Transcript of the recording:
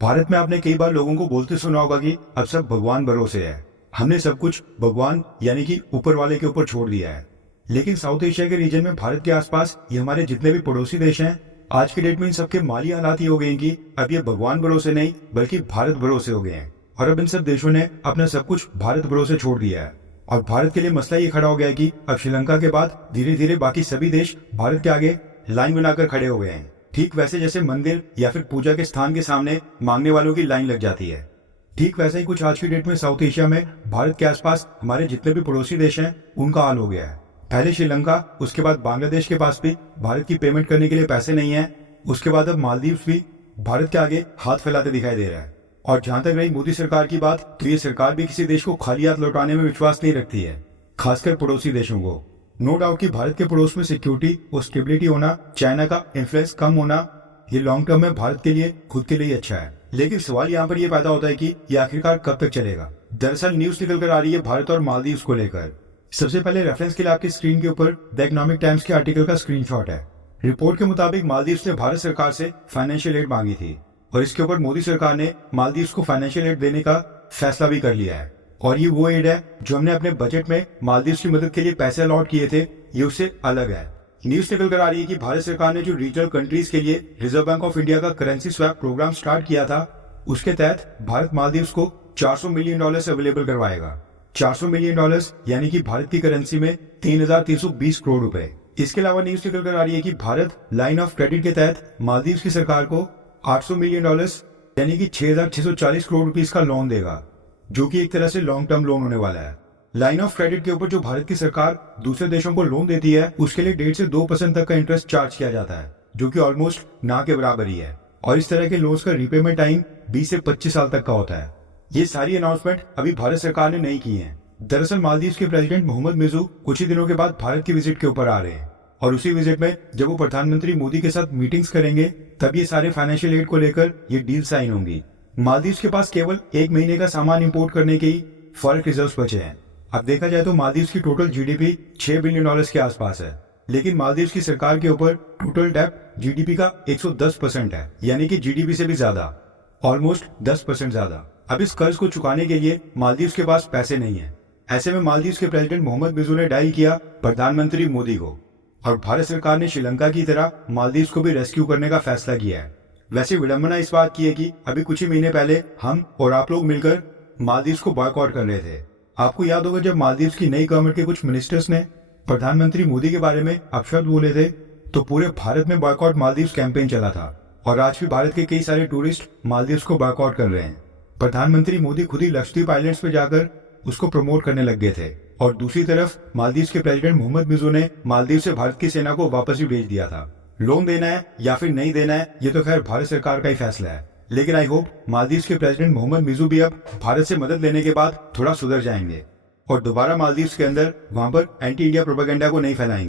भारत में आपने कई बार लोगों को बोलते सुना होगा कि अब सब भगवान भरोसे है। हमने सब कुछ भगवान यानी कि ऊपर वाले के ऊपर छोड़ दिया है। लेकिन साउथ एशिया के रीजन में भारत के आसपास ये हमारे जितने भी पड़ोसी देश हैं, आज के डेट में इन सबके माली हालात ये हो गए हैं कि अब ये भगवान भरोसे नहीं बल्कि भारत भरोसे हो गए हैं। और अब इन सब देशों ने अपना सब कुछ भारत भरोसे छोड़ दिया है। और भारत के लिए मसला ये खड़ा हो गया है कि अब श्रीलंका के बाद धीरे धीरे बाकी सभी देश भारत के आगे लाइन बनाकर खड़े हो गए हैं। ठीक वैसे जैसे मंदिर या फिर पूजा के स्थान के सामने मांगने वालों की लाइन लग जाती है, ठीक वैसे ही कुछ आज की डेट में साउथ एशिया में भारत के आसपास हमारे जितने भी पड़ोसी देश हैं उनका हाल हो गया है। पहले श्रीलंका, उसके बाद बांग्लादेश के पास भी भारत की पेमेंट करने के लिए पैसे नहीं है। उसके बाद अब मालदीव भी भारत के आगे हाथ फैलाते दिखाई दे रहा है। और जहां तक रही मोदी सरकार की बात, तो ये सरकार भी किसी देश को खाली हाथ लौटाने में विश्वास नहीं रखती है, खासकर पड़ोसी देशों को। नो डाउट कि भारत के पड़ोस में सिक्योरिटी और स्टेबिलिटी होना, चाइना का इन्फ्लुएंस कम होना, ये लॉन्ग टर्म में भारत के लिए खुद के लिए अच्छा है। लेकिन सवाल यहाँ पर ये पैदा होता है कि ये आखिरकार कब तक चलेगा। दरअसल न्यूज निकल कर आ रही है भारत और मालदीव को लेकर। सबसे पहले रेफरेंस के लिए आपकी स्क्रीन के ऊपर द इकोनॉमिक टाइम्स के आर्टिकल का स्क्रीनशॉट है। रिपोर्ट के मुताबिक मालदीव ने भारत सरकार से फाइनेंशियल एड मांगी थी और इसके ऊपर मोदी सरकार ने मालदीव को फाइनेंशियल एड देने का फैसला भी कर लिया है। और ये वो एड है जो हमने अपने बजट में मालदीव की मदद के लिए पैसे अलॉट किए थे, ये उससे अलग है। न्यूज निकल कर आ रही है कि भारत सरकार ने जो रीजनल कंट्रीज के लिए रिजर्व बैंक ऑफ इंडिया का करेंसी स्वैप प्रोग्राम स्टार्ट किया था, उसके तहत भारत मालदीव को $400 मिलियन अवेलेबल करवाएगा। $400 मिलियन यानी कि भारत की करेंसी में 3,320 करोड़ रुपए। इसके अलावा न्यूज निकल कर आ रही है कि भारत लाइन ऑफ क्रेडिट के तहत मालदीव की सरकार को $800 मिलियन यानी कि 6,640 करोड़ रुपीस का लोन देगा, जो कि एक तरह से लॉन्ग टर्म लोन होने वाला है। लाइन ऑफ क्रेडिट के ऊपर जो भारत की सरकार दूसरे देशों को लोन देती है, उसके लिए 1.5 से 2% तक का इंटरेस्ट चार्ज किया जाता है, जो कि ऑलमोस्ट ना के बराबर ही है। और इस तरह के लोन्स का रीपेमेंट टाइम 20 से 25 साल तक का होता है। ये सारी अनाउंसमेंट अभी भारत सरकार ने नहीं की है। दरअसल मालदीव के प्रेसिडेंट मोहम्मद मिजू कुछ ही दिनों के बाद भारत की विजिट के ऊपर आ रहे हैं और उसी विजिट में जब वो प्रधानमंत्री मोदी के साथ मीटिंग्स करेंगे, तब ये सारे फाइनेंशियल एड को लेकर ये डील साइन होंगी। मालदीव के पास केवल 1 महीने का सामान इंपोर्ट करने के ही फॉरेन रिजर्व्स बचे हैं। अब देखा जाए तो मालदीव की टोटल जीडीपी $6 बिलियन के आसपास है, लेकिन मालदीव की सरकार के ऊपर टोटल डेब्ट जीडीपी का 110% है, यानी कि जीडीपी से भी ज्यादा, ऑलमोस्ट 10% ज्यादा। अब इस कर्ज को चुकाने के लिए मालदीव के पास पैसे नहीं है। ऐसे में मालदीव के प्रेसिडेंट मोहम्मद मिजू ने डायल किया प्रधानमंत्री मोदी को और भारत सरकार ने श्रीलंका की तरह मालदीव को भी रेस्क्यू करने का फैसला किया है। वैसे विडंबना इस बात की है कि अभी कुछ ही महीने पहले हम और आप लोग मिलकर मालदीव को बॉयकॉट कर रहे थे। आपको याद होगा जब मालदीव की नई गवर्नमेंट के कुछ मिनिस्टर्स ने प्रधानमंत्री मोदी के बारे में अपशब्द बोले थे, तो पूरे भारत में बॉयकॉट मालदीव कैंपेन चला था और आज भी भारत के कई सारे टूरिस्ट मालदीव को बॉयकॉट कर रहे हैं। प्रधानमंत्री मोदी खुद ही लक्षद्वीप आइलैंड्स पे जाकर उसको प्रमोट करने लग गए थे और दूसरी तरफ मालदीव के प्रेसिडेंट मोहम्मद मिजू ने मालदीव से भारत की सेना को वापस भी भेज दिया था। लोन देना है या फिर नहीं देना है, ये तो खैर भारत सरकार का ही फैसला है, लेकिन आई होप मालदीव के प्रेसिडेंट मोहम्मद मिजू भी अब भारत से मदद लेने के बाद थोड़ा सुधर जाएंगे और दोबारा मालदीव के अंदर वहां पर एंटी इंडिया प्रोपेगेंडा को नहीं फैलाएंगे।